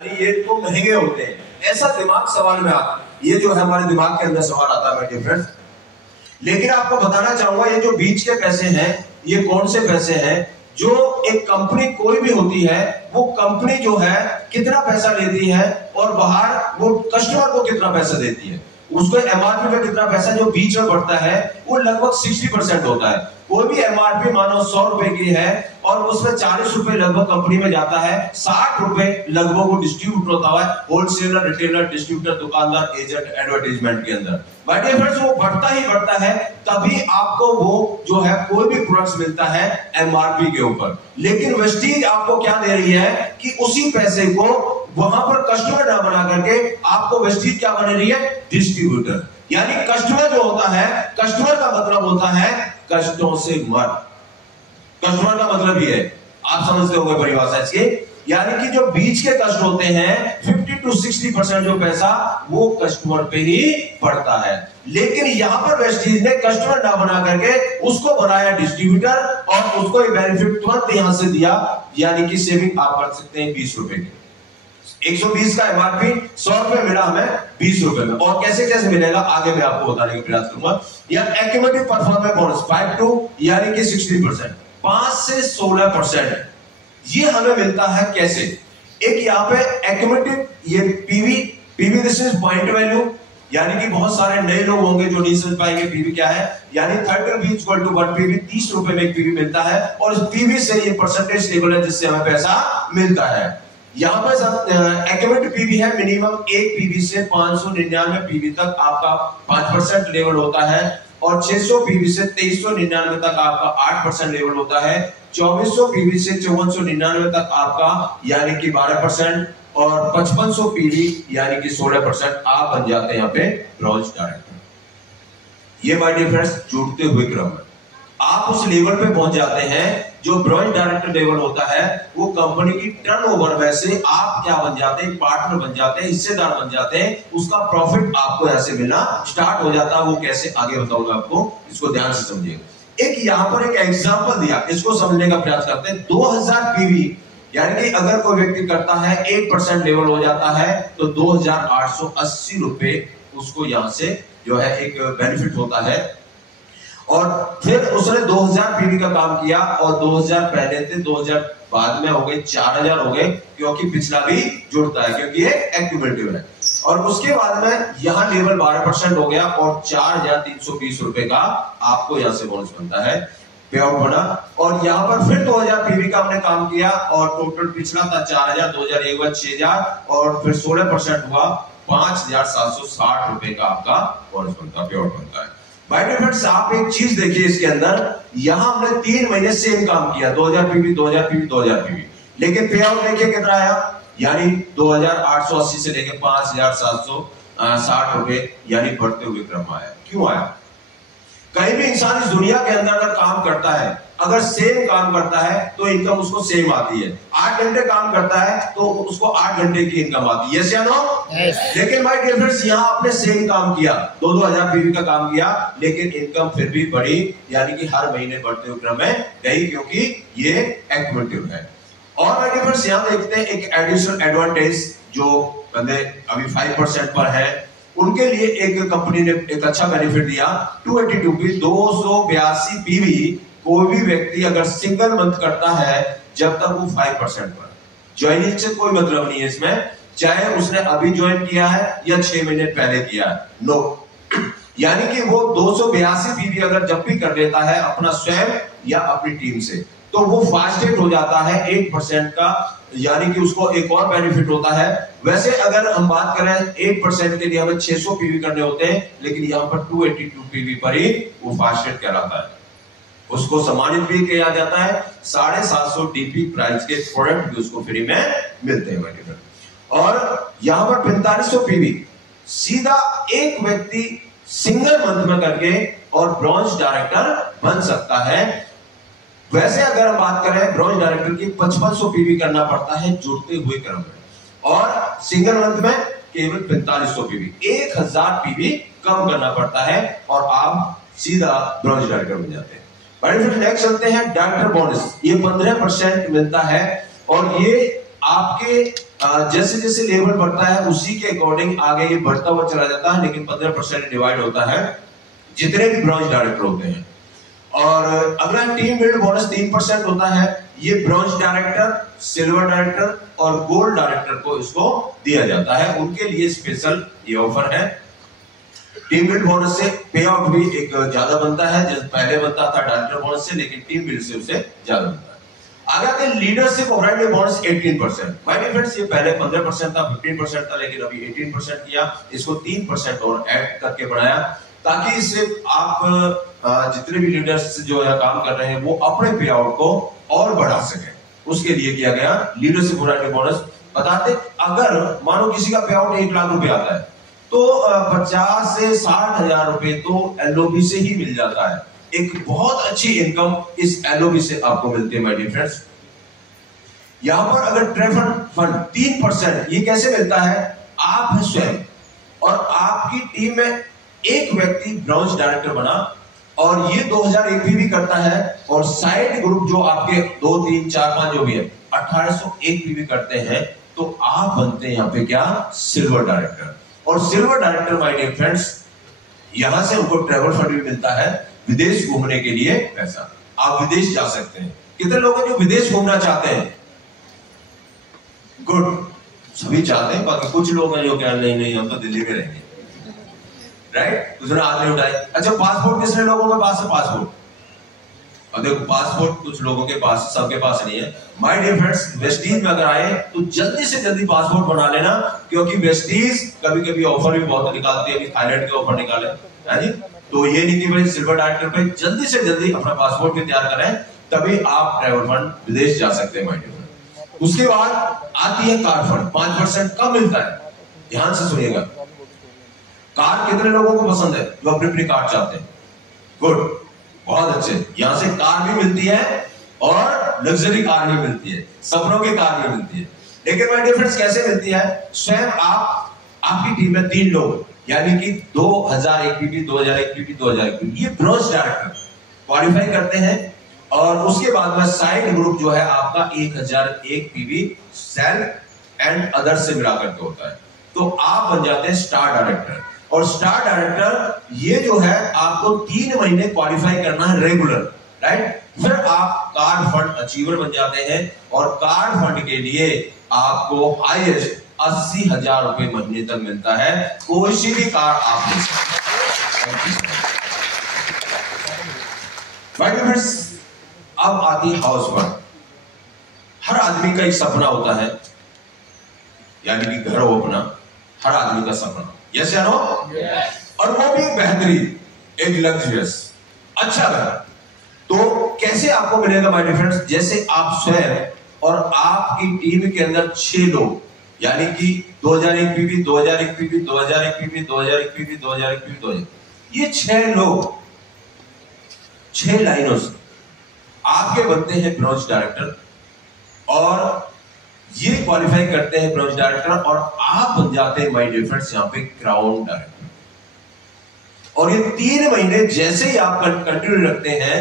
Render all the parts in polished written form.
ये तो महंगे होते हैं, ऐसा दिमाग सवाल में आता है। ये जो है हमारे दिमाग के अंदर सवाल आता है मेरे फ्रेंड्स। लेकिन आपको बताना चाहूंगा ये जो बीच के पैसे हैं ये कौन से पैसे हैं। जो एक कंपनी कोई भी होती है वो कंपनी जो है कितना पैसा लेती है और बाहर वो कस्टमर को कितना पैसा देती है, उसको एमआरपी पे कितना पैसा जो बीच में बढ़ता है वो लगभग 60% होता है। कोई भी एमआरपी मानो 100 रुपए की है और उसमें 40 रुपए लगभग कंपनी में जाता है, 60 रुपए लगभग वो डिस्ट्रीब्यूट होता है, होलसेलर, रिटेलर, डिस्ट्रीब्यूटर, दुकानदार, एजेंट, एडवर्टाइजमेंट के अंदर। बट ये फ्रेंड्स वो बढ़ता ही बढ़ता है, तभी आपको वो जो है कोई भी प्रोडक्ट्स मिलता है एमआरपी के ऊपर। लेकिन वेस्टीज आपको क्या दे रही है कि उसी पैसे को वहां पर कस्टमर ना बना करके आपको वेस्टीज क्या बना रही है, डिस्ट्रीब्यूटर। यानी कस्टमर जो होता है, कस्टमर का मतलब होता है कष्टों से मर्द। कस्टमर का मतलब ये है, आप समझते होंगे परिभाषा इसकी। यानी कि जो बीच के कष्ट होते हैं 50 to 60% जो पैसा वो कस्टमर पे ही पड़ता है। लेकिन यहां पर वेस्टीज ने कस्टमर ना बना करके उसको बनाया डिस्ट्रीब्यूटर और उसको बेनिफिट तुरंत यहां से दिया। यानी कि सेविंग आप कर सकते हैं 20 रुपए की। 120 का एमआरपी 100 रुपए मिला हमें 20 रुपए में। और कैसे कैसे मिलेगा आगे मैं आपको बताने का प्रयास करूंगा। या एक्यूमुलेटिव परफॉर्मेंस बोनस 5 to यानी कि 60%, 5 से 16% ये हमें मिलता है कैसे। एक यहाँ पे एक्यूमुलेटिव ये PV this is point value. यानी कि बहुत सारे नए लोग होंगे जो नहीं समझ पाएंगे पीवी क्या है। यानी 30 इक्वल टू 1 पीवी, 30 रुपए में एक पीवी मिलता है और इस पीवी से ये परसेंटेज टेबल है जिससे हमें पैसा मिलता है। यहां पर एक्यूमुलेटिव पीवी है, मिनिमम एक पीवी से 599 पीवी तक आपका 5% लेवल होता है और 600 पीवी से 2399 तक आपका 8% लेवल होता है। 2400 पीवी से 5499 तक आपका यानी कि 12% और 5500 पीवी यानी कि 16% आप बन जाते हैं यहाँ पे ब्रॉन्ज डायरेक्टर। ये बाय डिफरेंस जुड़ते हुए क्रम है, आप उस लेवल पे पहुंच जाते हैं जो ब्रॉन्ज डायरेक्टर लेवल होता है। वो कंपनी की टर्नओवर वैसे आप क्या बन जाते हैं, पार्टनर बन जाते हैं, हिस्सेदार बन जाते हैं, उसका प्रॉफिट आपको ऐसे मिलना स्टार्ट हो जाता है। वो कैसे आगे बताऊंगा आपको, इसको ध्यान से समझिएगा। एक यहां पर एक एग्जांपल दिया, इसको समझने का प्रयास करते हैं। 2000 पीवी यानी कि अगर कोई व्यक्ति करता है 8% लेवल हो जाता है तो 2880 रुपए उसको यहां से जो है एक बेनिफिट होता है। और फिर उसने 2000 पीवी का काम किया और 2000 पहले थे, 2000 बाद में हो गए, 4000 हो गए, क्योंकि पिछला भी जुड़ता है क्योंकि ये एक्यूमुलेटिव है। और उसके बाद में यहां लेवल 12% हो गया और 4320 रुपए का आपको यहां से बोनस बनता है, पे आउट बना। और यहां पर फिर 2000 पीवी का हमने काम किया और टोटल पिछला था 4000, 2001 हुआ 6000 और फिर 16% हुआ 5760 रुपए का आपका बोनस बनता है, पे आउट बनता है। बाय डिफरेंस आप एक चीज देखिए इसके अंदर, यहां हमने 3 महीने सेम काम किया, 2000 पीवी 2000 पीवी 2000 पीवी, लेकिन पे आउट देखिए कितना आया, यानी 2880 से लेकर 5760 रुपए यानी बढ़ते हुए क्रम आया। क्यों आया? कहीं भी इंसान इस दुनिया के अंदर अगर काम करता है, अगर सेम काम करता है तो इनकम उसको सेम आती है। 8 घंटे काम करता है तो उसको 8 घंटे की इनकम आती है, यस या नो? लेकिन भाई डिफरेंस यहाँ आपने सेम काम किया, 2000 पीवी का काम किया, लेकिन इनकम फिर भी बढ़ी, यानी कि हर महीने बढ़ते हुए क्रम में गई क्योंकि ये एक्यूमुलेटिव है। और भाई डिफरेंस यहाँ देखते हैं एक एडिशनल एडवांटेज जो बंदे अभी 5% पर है, उनके लिए एक कंपनी ने एक अच्छा बेनिफिट दिया। 282 पीवी कोई भी व्यक्ति अगर सिंगल मंथ करता है जब तक वो 5% पर, ज्वाइनिंग से कोई मतलब नहीं है इसमें, चाहे उसने अभी ज्वाइन किया है या 6 महीने पहले किया है, नो। यानी कि वो 282 पीवी अगर जब भी कर लेता है अपना स्वयं या अपनी टीम से तो वो फास्टेड हो जाता है 8% का, यानी कि उसको एक और बेनिफिट होता है। वैसे अगर हम बात करें 8% के लिए हमें 600 पीवी करने होते हैं, लेकिन यहाँ पर 282 पीवी पर ही वो फास्टेड कहलाता है, उसको सम्मानित भी किया जाता है। 750 डीपी प्राइस के प्रोडक्ट भी उसको फ्री में मिलते हैं। और यहाँ पर 4500 पीवी सीधा एक व्यक्ति सिंगल मंथ में करके और ब्रॉन्ज डायरेक्टर बन सकता है। वैसे अगर हम बात करें ब्रॉन्ज डायरेक्टर की 5500 पीवी करना पड़ता है जुड़ते हुए क्रम में, और सिंगल मंथ में केवल 4500 पीवी, 1000 पीवी कम करना पड़ता है और आप सीधा ब्रॉन्ज डायरेक्टर बन जाते हैं। फिर नेक्स्ट चलते हैं डायरेक्टर बोनस, ये 15% मिलता है और ये आपके जैसे जैसे लेवल बढ़ता है उसी के अकॉर्डिंग आगे ये बढ़ता हुआ चला जाता है, लेकिन 15% डिवाइड होता है जितने भी ब्रॉन्ज डायरेक्टर होते हैं। और अगला टीम बिल्ड बोनस 3% होता है। ये ब्रॉन्ज डायरेक्टर, सिल्वर डायरेक्टर और गोल्ड डायरेक्टर को इसको दिया जाता है, उनके लिए स्पेशल ये ऑफर है। टीम बिल्ड बोनस से पे आउट भी एक ज्यादा बनता है, जैसे पहले बनता था डायरेक्टर बोनस से, लेकिन टीम बिल्ड से उसे ज्यादा बनता है। आगे आते हैं leadership override bonus 18%। My dear friends, ये पहले 15% था, 15% था, लेकिन अभी 18% किया, इसको 3% और ऐड करके बढ़ाया, ताकि इससे आप जितने भी लीडर्स जो है काम कर रहे हैं वो अपने पे आउट को और बढ़ा सके, उसके लिए किया गया लीडरशिप ओवरराइड बोनस। बताते, अगर मानो किसी का पे आउट 1 लाख रुपए आता है तो 50 से 60 हजार रुपए तो एलओबी से ही मिल जाता है। एक बहुत अच्छी इनकम इस एलओबी से आपको मिलती है माय डियर फ्रेंड्स। यहां पर अगर ट्रेवल फंड 3%, ये कैसे मिलता है? आप स्वयं और आपकी टीम में एक व्यक्ति ब्रॉन्ज डायरेक्टर बना और ये 2001 भी करता है, और साइड ग्रुप जो आपके 2, 3, 4, 5 जो भी है 1801 भी करते हैं, तो आप बनते हैं यहां पे क्या? Silver director. और silver director my dear friends, यहां से उनको ट्रैवल फंड भी मिलता है, विदेश घूमने के लिए पैसा, आप विदेश जा सकते हैं। कितने लोग हैं जो विदेश घूमना चाहते हैं? गुड, सभी चाहते हैं, बाकी कुछ लोग हैं जो कह नहीं नहीं हम तो दिल्ली में रहेंगे, राइट? कुछ ने हाथ नहीं उठाए। अच्छा, पासपोर्ट कितने लोगों के पास है? पासपोर्ट, और देखो पासपोर्ट कुछ लोगों के पास, सबके पास नहीं है। माय डियर फ्रेंड्स, वेस्टीज में अगर आए तो जल्दी से जल्दी पासपोर्ट बना लेना, क्योंकि वेस्टीज कभी कभी ऑफर भी बहुत निकालती है। अभी थाईलैंड के ऑफर निकाले है जी, तो ये नहीं कि भाई सिल्वर डायरेक्टर पे जल्दी से जल्दी अपना पासपोर्ट भी तैयार करें, तभी आप ट्रैवल फंड विदेश जा सकते हैं माय डियर फ्रेंड। उसके बाद आती है कार फंड, 5% कम मिलता है। ध्यान से सुनिएगा, कार कितने लोगों को पसंद है जो अपनी अपनी कार चाहते हैं? गुड, बहुत अच्छे। यहां से कार भी मिलती है और लग्जरी कार भी मिलती है, सपनों की कार भी मिलती है। लेकिन माय डियर फ्रेंड्स, कैसे मिलती है? स्वयं आप, आपकी टीम में 3 लोग, यानी कि 2001 पीपी, 2001 पीपी, 2001 पीपी, ये ब्रॉन्ज डायरेक्टर क्वालिफाई करते हैं। और उसके बाद में साइड ग्रुप जो है आपका 1001 पीबी सेल्फ एंड अदर से मिला करके होता है, तो आप बन जाते हैं स्टार डायरेक्टर। और स्टार डायरेक्टर ये जो है आपको 3 महीने क्वालिफाई करना है रेगुलर, राइट? फिर आप कार फंड अचीवर बन जाते हैं, और कार फंड के लिए आपको हाईएस्ट 80,000 रुपए महीने तक मिलता है, कोई सी भी कार आप ले सकते हैं। अब आती हाउस फंड। हर आदमी का एक सपना होता है, यानी कि घर हो अपना, हर आदमी का सपना, यस या नो? और वो भी बेहतरीन, एक लग्जरियस अच्छा घर। तो कैसे आपको मिलेगा माय डियर फ्रेंड्स? जैसे आप स्वयं और आपकी टीम के अंदर 6 लोग, यानी कि 2001 PB, 2001 PB, 2001 PB, 2001 PB, 2001 PB, 2001, ये 6 लोग 6 लाइनों से आपके बनते हैं ब्रॉन्ज डायरेक्टर, और ये क्वालिफाई करते हैं ब्रॉन्ज डायरेक्टर, और आप बन जाते हैं माय डियर फ्रेंड्स यहां पे क्राउन डायरेक्टर। और ये 3 महीने जैसे ही आप कंटिन्यू रखते हैं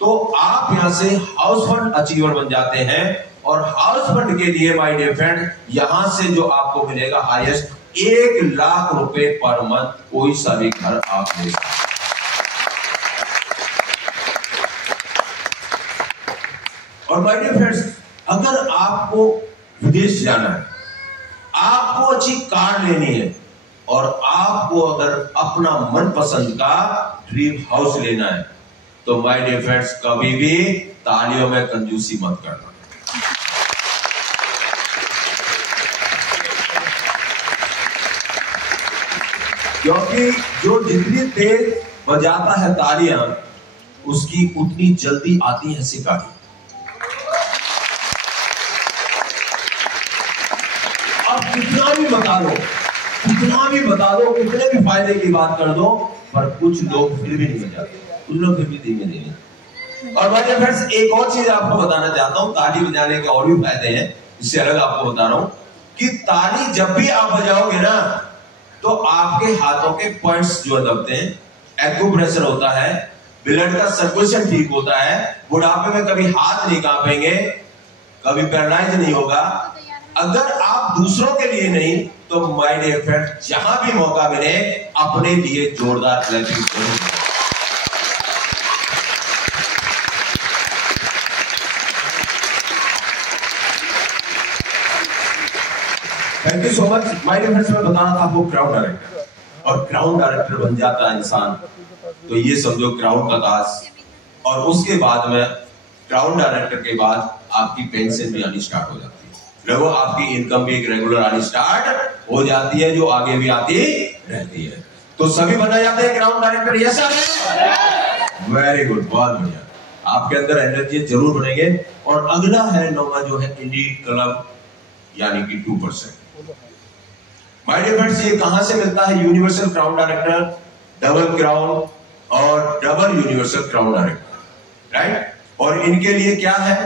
तो आप यहां से हाउस फंड अचीवर बन जाते हैं। और हाउस फंड के लिए माय डियर फ्रेंड, यहां से जो आपको मिलेगा हाईएस्ट 1 लाख रुपए पर मंथ, कोई सा भी घर आप ले सकते हैं। और माय डियर फ्रेंड्स, अगर आपको विदेश जाना है, आपको अच्छी कार लेनी है, और आपको अगर अपना मनपसंद का ड्रीम हाउस लेना है, तो माय डियर फ्रेंड्स कभी भी तालियों में कंजूसी मत करना। क्योंकि जो जितनी तेज बजाता है तालियां, उसकी उतनी जल्दी आती है शिकायत। अब कितना भी बता दो, कितना भी बता दो, कितने भी फायदे की बात कर दो, पर कुछ लोग फिर भी नहीं बजाते, कुछ लोग फिर भी धीमे धीमे। और भाई फ्रेंड्स, एक और चीज आपको बताना चाहता हूं, ताली बजाने के और भी फायदे हैं, इससे अलग आपको बता रहा हूं कि ताली जब भी आप बजाओगे ना, तो आपके हाथों के पॉइंट्स जो दबते हैं, एक्यूप्रेशर होता है, ब्लड का सर्कुलेशन ठीक होता है, बुढ़ापे में कभी हाथ नहीं कांपेंगे, कभी पैरालाइज नहीं होगा। अगर आप दूसरों के लिए नहीं तो माय डियर फ्रेंड जहां भी मौका मिले अपने लिए जोरदार क्लैपिंग करो। Thank you so much my dear friends. मैं बताना था आपको क्राउड डायरेक्टर, और क्राउड डायरेक्टर बन जाता है इंसान तो ये समझो क्राउड का ताज, और उसके बाद में क्राउड डायरेक्टर के बाद आपकी पेंशन भी आनी स्टार्ट हो जाती है, देखो आपकी इनकम भी एक रेगुलर आनी स्टार्ट हो जाती है जो आगे भी आती रहती है। तो सभी बना जाते हैं crowd director, yes sir? Very good, बहुत बढ़िया, आपके अंदर एनर्जी जरूर बनेंगे। और अगला है नौवा जो है एलीट क्लब यानी कि 2%। माय डियर फ्रेंड्स ये कहां से मिलता है? Universal crowd director, double crown और double universal crowd director, right? और इनके लिए क्या है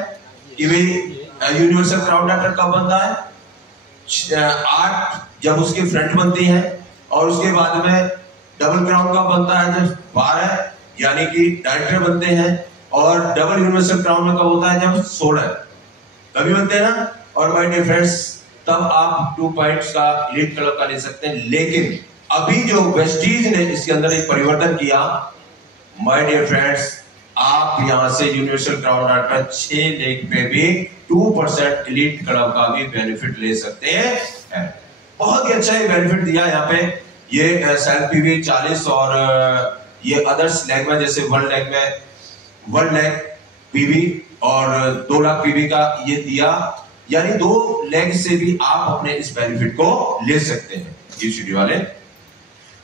कि भाई यूनिवर्सल क्राउड डायरेक्टर कब बनता है? 8 जब उसकी फ्रंट बनती है, और उसके बाद में डबल क्राउन कब बनता है? जब 12 यानी कि डायरेक्टर बनते हैं, और डबल यूनिवर्सल क्राउन में कब होता है? जब 16 तभी बनते हैं ना। और माय डियर फ्रेंड्स तब आप 2 पॉइंट्स का एलीट क्लब का ले सकते हैं। लेकिन अभी जो वेस्टीज ने इसके अंदर एक परिवर्तन किया माय डियर फ्रेंड्स, आप यहां से यूनिवर्सल क्राउड डायरेक्टर 6 लेख पे भी 2% एलीट क्लब का भी बेनिफिट ले सकते हैं। बहुत ही अच्छा ये बेनिफिट दिया यहाँ पे। ये सेल्फ पीवी 40 और ये अदर्स लेग में जैसे 1 लेग में 1 लेग पीवी और 2 लाख पीवी का ये दिया, यानी 2 लेग से भी आप अपने इस बेनिफिट को ले सकते हैं यूसीडी वाले।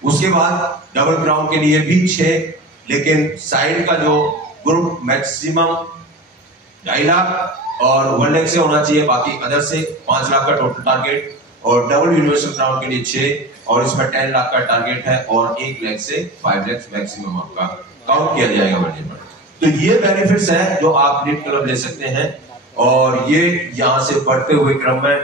उसके बाद डबल क्राउन के लिए भी 6, लेकिन साइड का जो ग्रुप मैक्सिमम 2.5 लाख और 1 लाख से होना चाहिए, बाकी अदर से 5 लाख का टोटल टारगेट। और डबल यूनिवर्सल क्राउन के लिए 6 और इसमें 10 लाख का टारगेट है, और 1 लाख से 5 लाख मैक्सिमम आपका काउंट किया जाएगा बजट पर। तो ये बेनिफिट्स है जो आप एलीट क्लब ले सकते हैं। और ये यहां से बढ़ते हुए क्रम में